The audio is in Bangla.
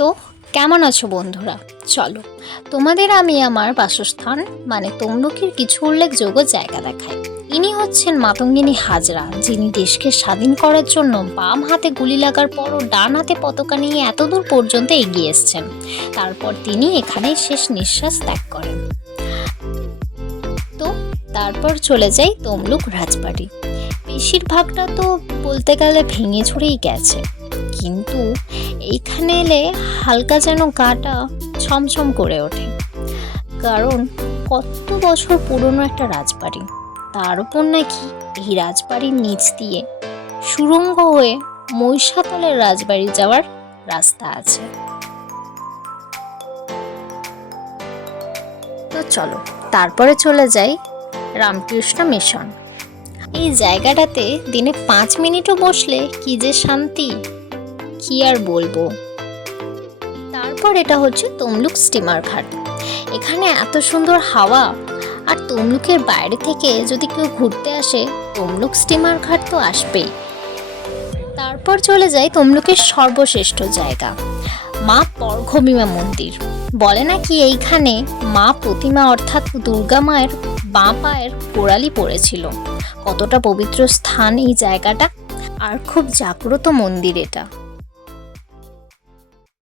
তো কেমন আছো বন্ধুরা? চলো তোমাদের আমি আমার বাসস্থান মানে তমলুকের কিছু উল্লেখযোগ্য জায়গা দেখাই। ইনি হচ্ছেন মাতঙ্গিনী হাজরা, যিনি দেশকে স্বাধীন করার জন্য বাম হাতে গুলি লাগার পরও ডান হাতে পতাকা নিয়ে এতদূর পর্যন্ত এগিয়ে এসছেন। তারপর তিনি এখানেই শেষ নিঃশ্বাস ত্যাগ করেন। তো তারপর চলে যাই তমলুক রাজবাড়ি। বেশিরভাগটা তো বলতে গেলে ভেঙে চুরেই গেছে, কিন্তু এইখানে এলে হালকা যেন গাটা ছমছম করে ওঠে, কারণ কত বছর পুরনো একটা রাজবাড়ি। তার উপর নাকি এই রাজবাড়ির নিচ দিয়ে সুড়ঙ্গ হয়ে মহিষাদলের রাজবাড়ি যাওয়ার রাস্তা আছে। তো চলো তারপরে চলে যাই রামকৃষ্ণ মিশন। এই জায়গাটাতে দিনে 5 মিনিটও বসলে কি যে শান্তি, কি আর বলবো। তারপর এটা হচ্ছে তমলুক স্টিমার ঘাট। এখানে এত সুন্দর হাওয়া, আর তমলুকের বাইরে থেকে যদি কেউ ঘুরতে আসে তমলুক স্টিমার ঘাট তো আসবেই। তারপর চলে যায় তমলুকের সর্বশ্রেষ্ঠ জায়গা, মা পরঘমিমা মন্দির। বলে নাকি এইখানে মা প্রতিমা অর্থাৎ দুর্গা মায়ের বাঁ পায়ের গোড়ালি পড়েছিল। কতটা পবিত্র স্থান এই জায়গাটা, আর খুব জাগ্রত মন্দির এটা।